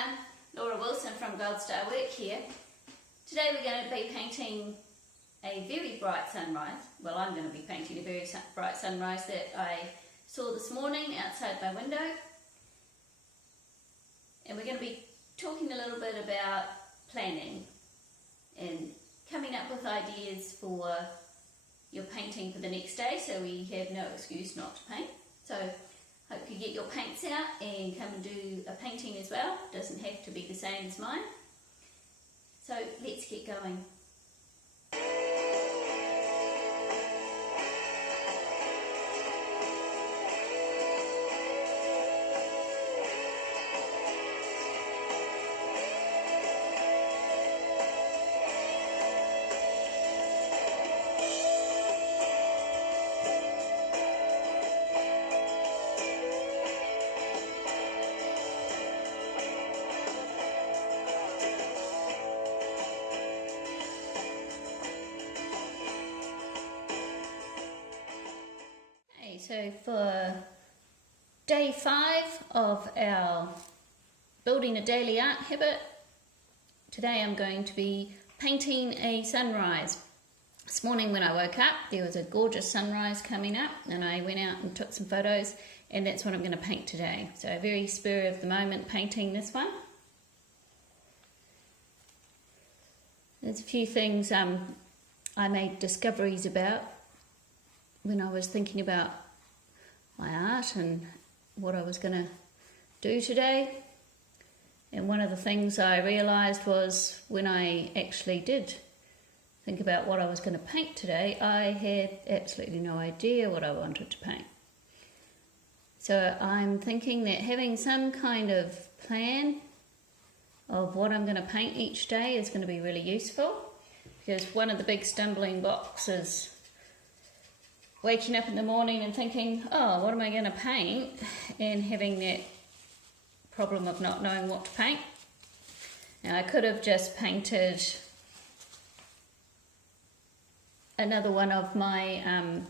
everyone, Laura Wilson from Goldstar Work here. Today we're going to be painting a very bright sunrise. Well, I'm going to be painting a very bright sunrise that I saw this morning outside my window. And we're going to be talking a little bit about planning and coming up with ideas for your painting for the next day so we have no excuse not to paint. So hope you get your paints out and come and do a painting as well. Doesn't have to be the same as mine. So let's get going. So for day 5 of our building a daily art habit, today I'm going to be painting a sunrise. This morning when I woke up there was a gorgeous sunrise coming up and I went out and took some photos, and that's what I'm going to paint today. So a very spur of the moment painting this one. There's a few things I made discoveries about when I was thinking about my art and what I was going to do today. And one of the things I realised was when I actually did think about what I was going to paint today, I had absolutely no idea what I wanted to paint. So I'm thinking that having some kind of plan of what I'm going to paint each day is going to be really useful, because one of the big stumbling blocks is waking up in the morning and thinking, oh, what am I going to paint? And having that problem of not knowing what to paint. Now, I could have just painted another one of my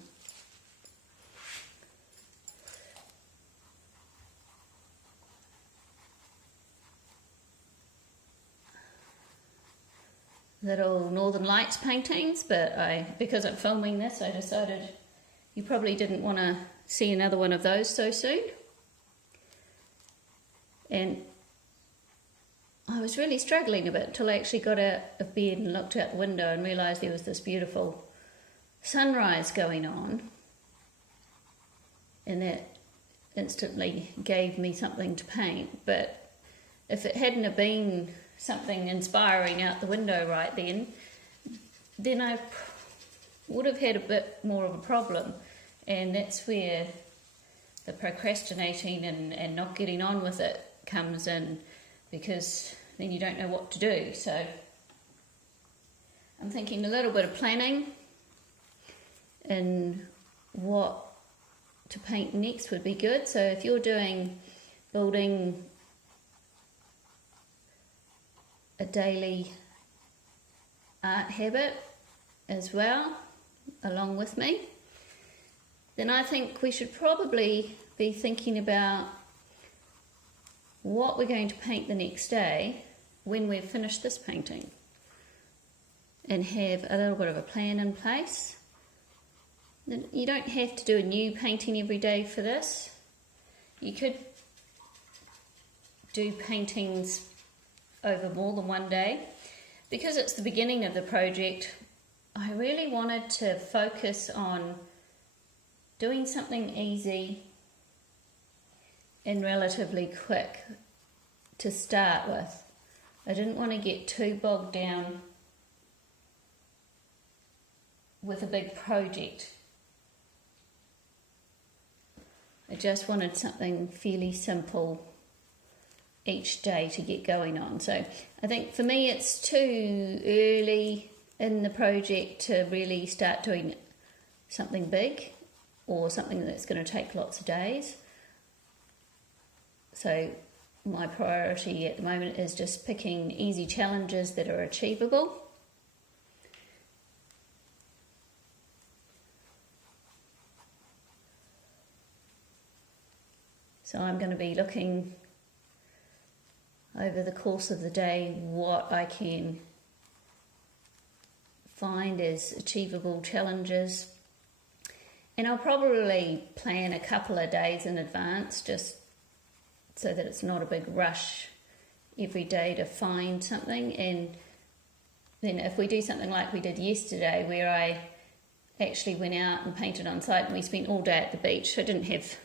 little Northern Lights paintings, but because I'm filming this, I decided you probably didn't want to see another one of those so soon. And I was really struggling a bit until I actually got out of bed and looked out the window and realised there was this beautiful sunrise going on. And that instantly gave me something to paint. But if it hadn't have been something inspiring out the window right then I would have had a bit more of a problem. And that's where the procrastinating and not getting on with it comes in, because then you don't know what to do. So I'm thinking a little bit of planning and what to paint next would be good. So if you're building a daily art habit as well along with me, then I think we should probably be thinking about what we're going to paint the next day when we've finished this painting, and have a little bit of a plan in place. You don't have to do a new painting every day for this. You could do paintings over more than one day. Because it's the beginning of the project, I really wanted to focus on doing something easy and relatively quick to start with. I didn't want to get too bogged down with a big project. I just wanted something fairly simple each day to get going on. So I think for me it's too early in the project to really start doing something big or something that's going to take lots of days. So my priority at the moment is just picking easy challenges that are achievable. So I'm going to be looking over the course of the day what I can find as achievable challenges. And I'll probably plan a couple of days in advance just so that it's not a big rush every day to find something. And then if we do something like we did yesterday, where I actually went out and painted on site and we spent all day at the beach, I didn't have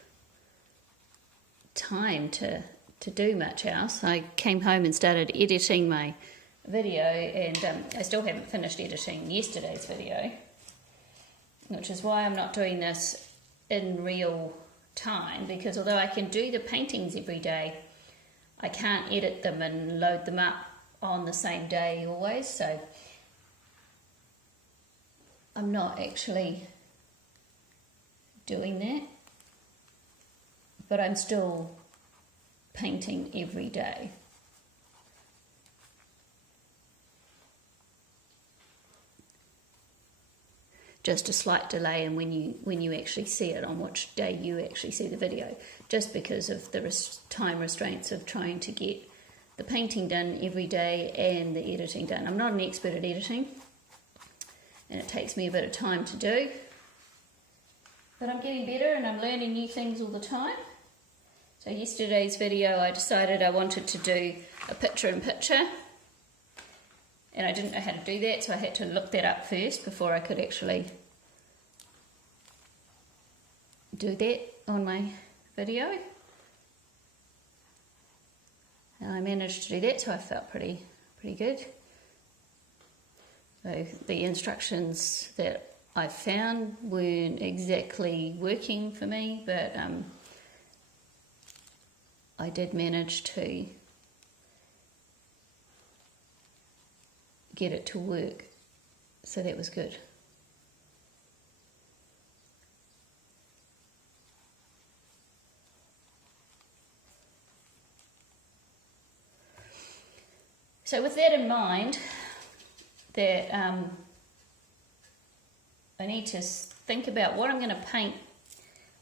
time to do much else. I came home and started editing my video, and I still haven't finished editing yesterday's video, which is why I'm not doing this in real time, because although I can do the paintings every day, I can't edit them and load them up on the same day always, so I'm not actually doing that, but I'm still painting every day. Just a slight delay in when you actually see it, on which day you actually see the video, just because of the time restraints of trying to get the painting done every day and the editing done. I'm not an expert at editing, and it takes me a bit of time to do, but I'm getting better and I'm learning new things all the time. So yesterday's video, I decided I wanted to do a picture-in-picture, and I didn't know how to do that, so I had to look that up first before I could actually do that on my video. And I managed to do that, so I felt pretty good. So the instructions that I found weren't exactly working for me, but I did manage to get it to work, so that was good. So with that in mind, that I need to think about what I'm going to paint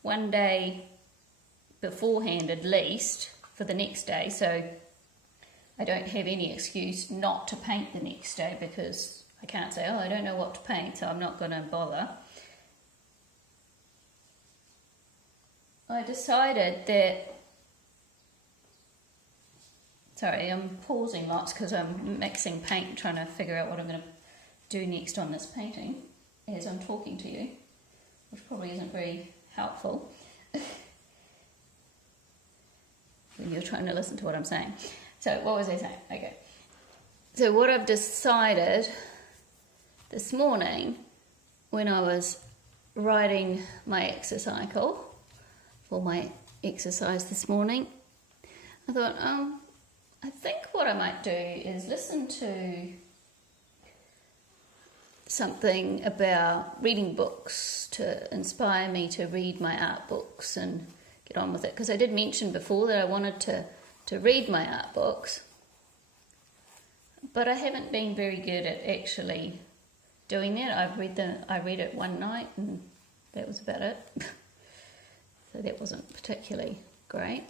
one day beforehand at least for the next day, so I don't have any excuse not to paint the next day, because I can't say, oh, I don't know what to paint, so I'm not going to bother. I decided that, sorry, I'm pausing lots because I'm mixing paint, trying to figure out what I'm going to do next on this painting as I'm talking to you, which probably isn't very helpful when you're trying to listen to what I'm saying. So what was I saying? Okay. So what I've decided this morning, when I was writing my exercycle for my exercise this morning, I thought, I think what I might do is listen to something about reading books to inspire me to read my art books and get on with it. Because I did mention before that I wanted to read my art books, but I haven't been very good at actually doing that. I read it one night and that was about it. So that wasn't particularly great.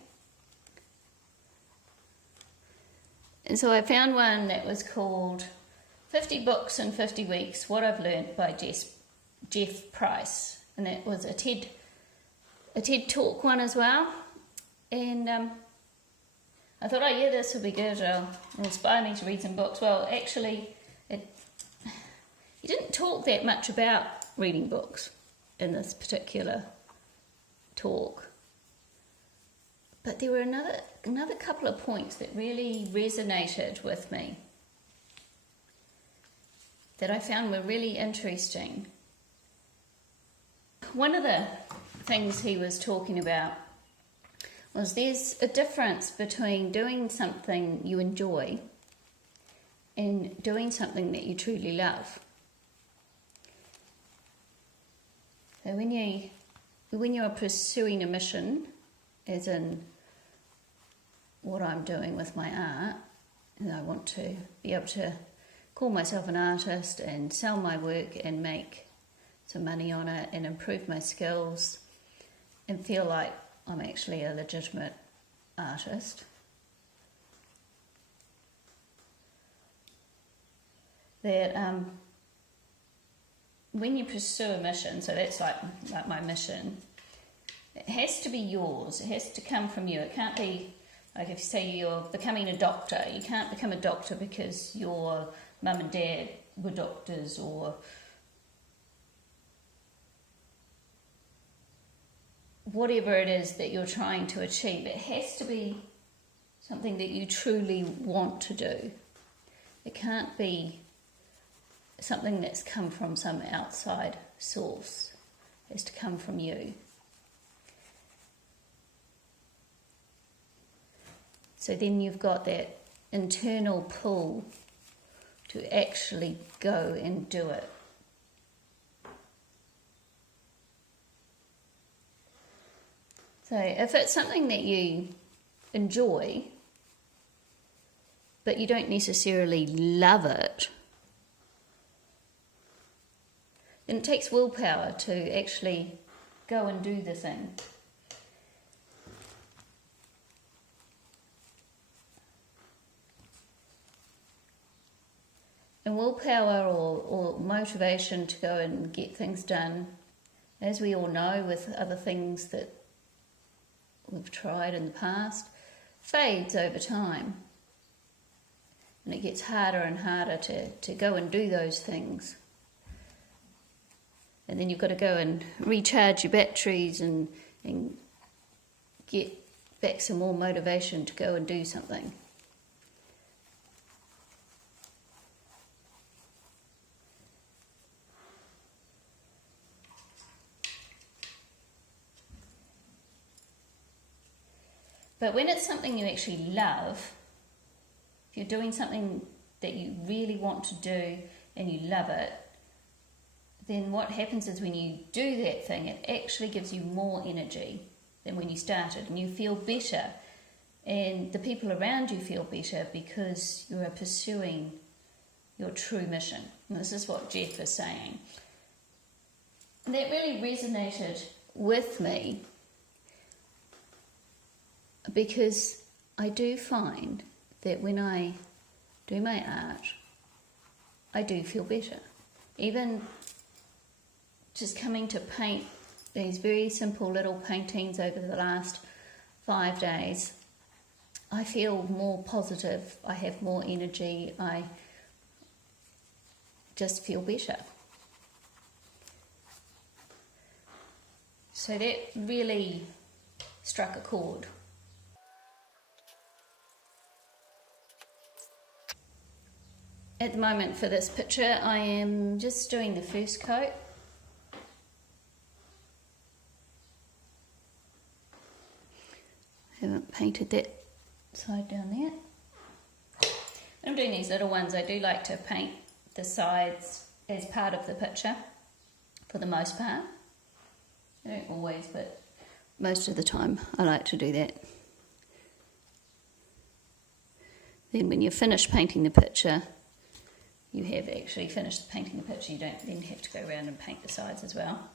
And so I found one that was called 50 Books in 50 Weeks, What I've Learned by Jeff Price. And that was a TED Talk one as well. And I thought, oh yeah, this would be good. It'll inspire me to read some books. Well, actually, he didn't talk that much about reading books in this particular talk. But there were another couple of points that really resonated with me, that I found were really interesting. One of the things he was talking about was there's a difference between doing something you enjoy and doing something that you truly love. So when you're pursuing a mission, as in what I'm doing with my art, and I want to be able to call myself an artist and sell my work and make some money on it and improve my skills and feel like I'm actually a legitimate artist. that when you pursue a mission, so that's like my mission, it has to be yours. It has to come from you. It can't be like if you say you're becoming a doctor. You can't become a doctor because your mum and dad were doctors or whatever it is that you're trying to achieve. It has to be something that you truly want to do. It can't be something that's come from some outside source. It has to come from you. So then you've got that internal pull to actually go and do it. So if it's something that you enjoy, but you don't necessarily love it, then it takes willpower to actually go and do the thing. And willpower or motivation to go and get things done, as we all know with other things that we've tried in the past, fades over time. And it gets harder and harder to go and do those things. And then you've got to go and recharge your batteries and get back some more motivation to go and do something. But when it's something you actually love, if you're doing something that you really want to do and you love it, then what happens is when you do that thing, it actually gives you more energy than when you started, and you feel better, and the people around you feel better because you are pursuing your true mission. And this is what Jeff is saying. And that really resonated with me, because I do find that when I do my art, I do feel better. Even just coming to paint these very simple little paintings over the last 5 days, I feel more positive, I have more energy, I just feel better. So that really struck a chord. At the moment for this picture, I am just doing the first coat. I haven't painted that side down there. When I'm doing these little ones, I do like to paint the sides as part of the picture, for the most part. I don't always, but most of the time I like to do that. Then when you're finished painting the picture, you have actually finished painting the picture. You don't then have to go around and paint the sides as well.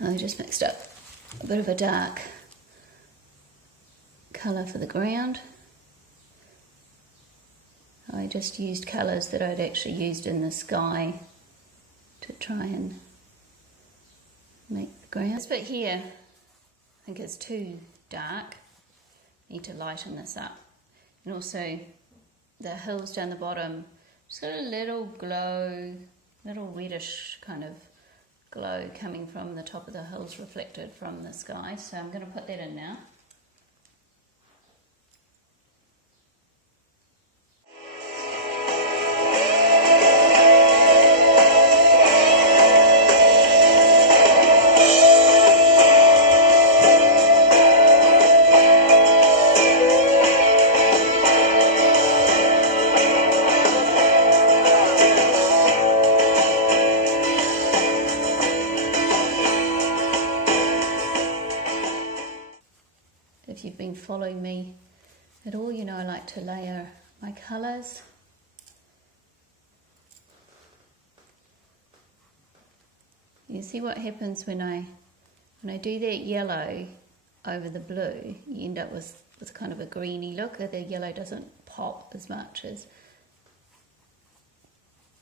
I just mixed up a bit of a dark colour for the ground. I just used colours that I'd actually used in the sky to try and make the ground. This bit here, I think it's too dark. Need to lighten this up. And also the hills down the bottom, just got a little glow, little reddish kind of glow coming from the top of the hills reflected from the sky. So I'm going to put that in now. If you've been following me at all, you know I like to layer my colours. You see what happens when I do that yellow over the blue, you end up with kind of a greeny look. The yellow doesn't pop as much as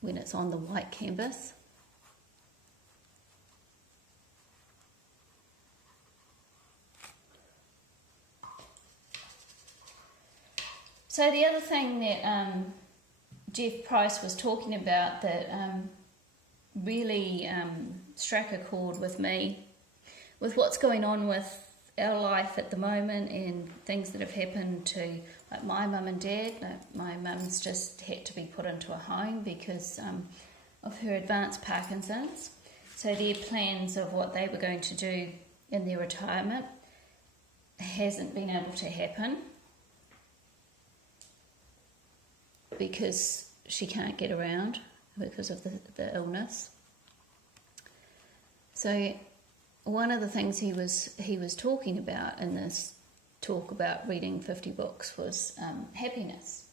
when it's on the white canvas. So the other thing that Jeff Price was talking about that really struck a chord with me, with what's going on with our life at the moment and things that have happened to like my mum and dad. My mum's just had to be put into a home because of her advanced Parkinson's. So their plans of what they were going to do in their retirement hasn't been able to happen because she can't get around because of the illness. So one of the things he was talking about in this talk about reading 50 books was happiness.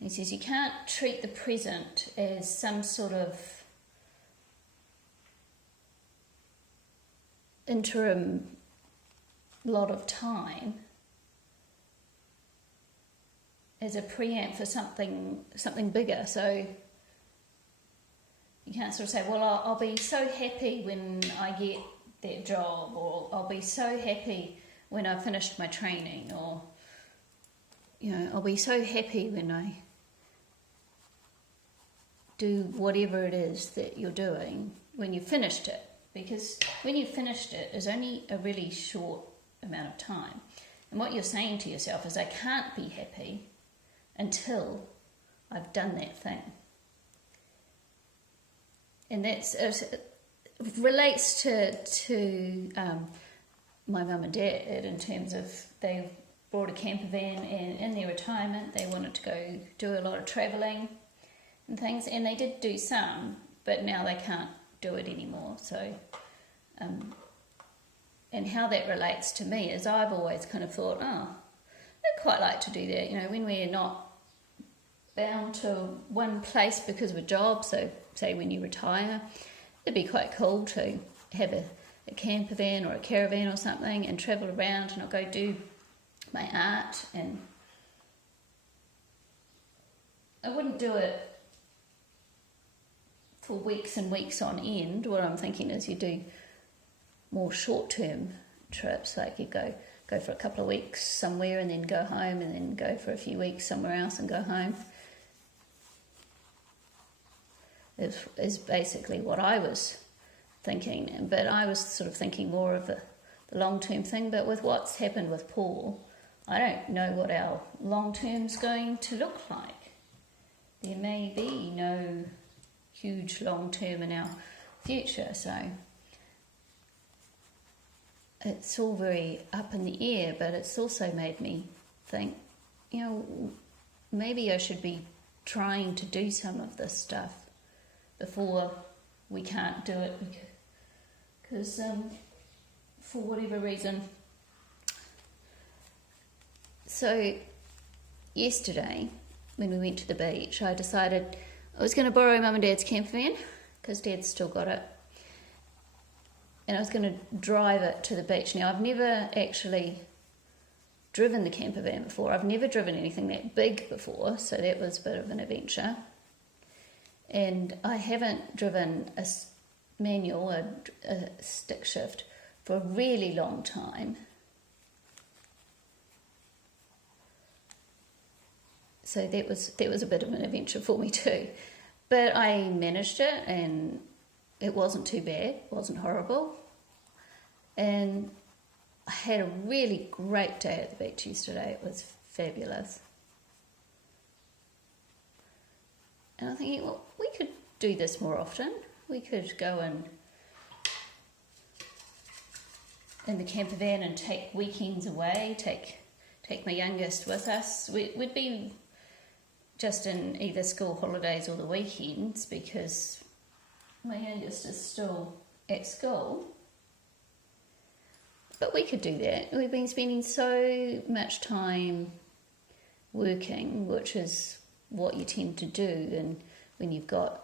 He says you can't treat the present as some sort of interim lot of time as a preamp for something bigger. So you can't sort of say, well, I'll be so happy when I get that job, or I'll be so happy when I've finished my training, or, I'll be so happy when I do whatever it is that you're doing when you've finished it. Because when you've finished it is only a really short amount of time. And what you're saying to yourself is, I can't be happy until I've done that thing. And it relates to my mum and dad in terms of they bought a camper van, and in their retirement they wanted to go do a lot of travelling and things, and they did do some, but now they can't do it anymore. So, and how that relates to me is I've always kind of thought, I'd quite like to do that, when we're not bound to one place because of a job. So say when you retire, it'd be quite cool to have a camper van or a caravan or something and travel around, and I'll go do my art. And I wouldn't do it for weeks and weeks on end. What I'm thinking is you do more short-term trips, like you go for a couple of weeks somewhere and then go home, and then go for a few weeks somewhere else and go home. Is basically what I was thinking, but I was sort of thinking more of the long-term thing. But with what's happened with Paul, I don't know what our long-term's going to look like. There may be no huge long-term in our future, so it's all very up in the air. But it's also made me think, maybe I should be trying to do some of this stuff before we can't do it, because for whatever reason. So yesterday when we went to the beach, I decided I was going to borrow Mum and Dad's camper van because Dad's still got it, and I was going to drive it to the beach. Now, I've never actually driven the camper van before. I've never driven anything that big before, so that was a bit of an adventure. And I haven't driven a manual, a stick shift, for a really long time. So that was a bit of an adventure for me too. But I managed it, and it wasn't too bad, wasn't horrible. And I had a really great day at the beach yesterday. It was fabulous. And I'm thinking, well, we could do this more often. We could go in the camper van and take weekends away, take my youngest with us. We'd be just in either school holidays or the weekends, because my youngest is still at school. But we could do that. We've been spending so much time working, which is what you tend to do and when you've got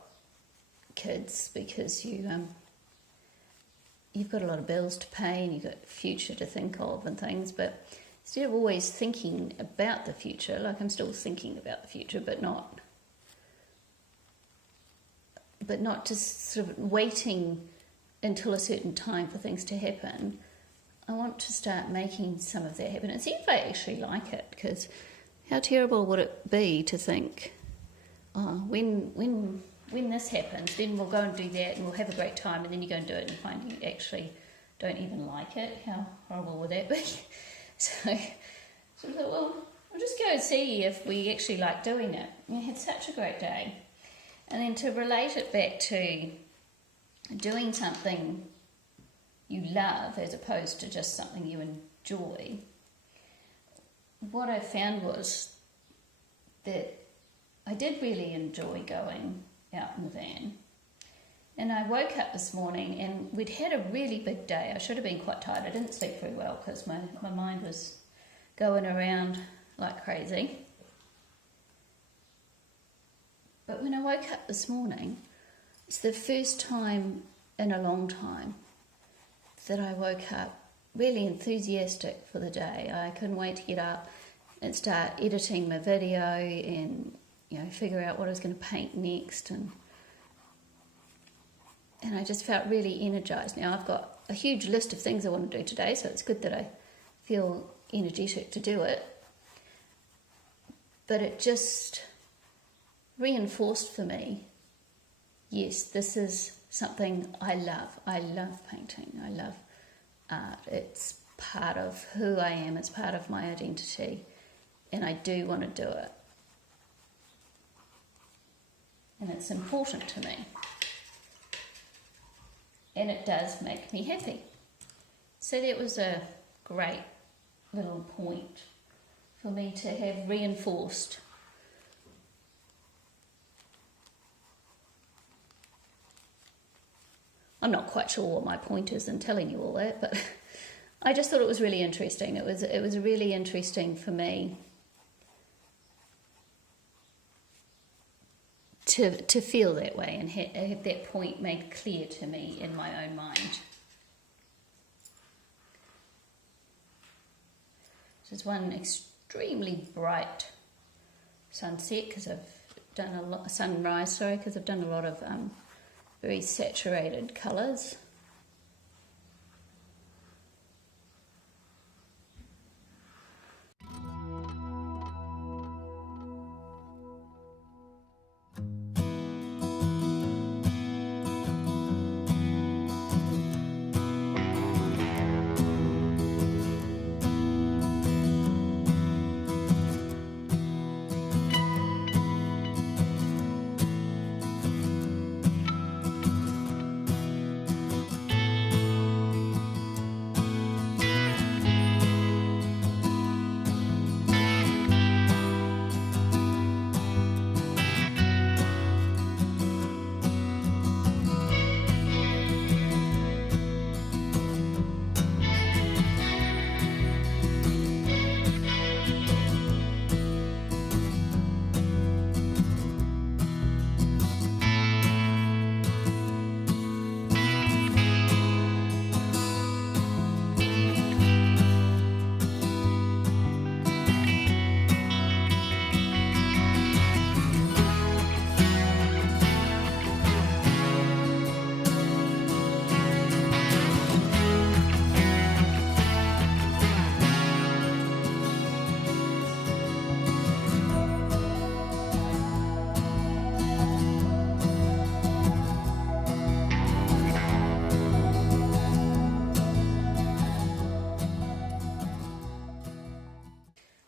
kids, because you you've got a lot of bills to pay and you've got future to think of and things, but instead of always thinking about the future, like I'm still thinking about the future, but not just sort of waiting until a certain time for things to happen, I want to start making some of that happen and see if I actually like it, because how terrible would it be to think, oh, when this happens, then we'll go and do that and we'll have a great time, and then you go and do it and find you actually don't even like it. How horrible would that be? So I thought, well, we'll just go and see if we actually like doing it. We had such a great day. And then to relate it back to doing something you love as opposed to just something you enjoy, what I found was that I did really enjoy going out in the van. And I woke up this morning and we'd had a really big day. I should have been quite tired. I didn't sleep very well because my mind was going around like crazy. But when I woke up this morning, it's the first time in a long time that I woke up really enthusiastic for the day. I couldn't wait to get up and start editing my video and, figure out what I was going to paint next. And I just felt really energised. Now I've got a huge list of things I want to do today, so it's good that I feel energetic to do it. But it just reinforced for me, yes, this is something I love. I love painting. I love art. It's part of who I am. It's part of my identity. And I do want to do it. And it's important to me. And it does make me happy. So that was a great little point for me to have reinforced. I'm not quite sure what my point is in telling you all that, but I just thought it was really interesting. It was really interesting for me to feel that way and have that point made clear to me in my own mind. This is one extremely bright sunset because I've done a lot sunrise. Sorry, because I've done a lot of very saturated colours.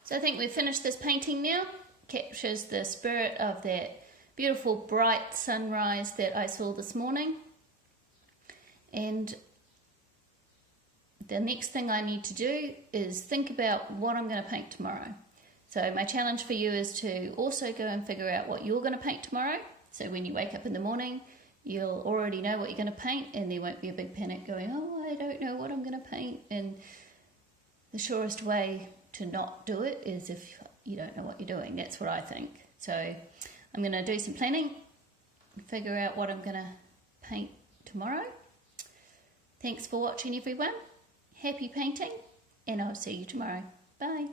So I think we've finished this painting now. Captures the spirit of that beautiful bright sunrise that I saw this morning. And the next thing I need to do is think about what I'm going to paint tomorrow. So my challenge for you is to also go and figure out what you're going to paint tomorrow. So when you wake up in the morning, you'll already know what you're going to paint and there won't be a big panic going, oh, I don't know what I'm going to paint. And the surest way to not do it is if you don't know what you're doing. That's what I think. So I'm going to do some planning, figure out what I'm going to paint tomorrow. Thanks for watching everyone. Happy painting, and I'll see you tomorrow. Bye.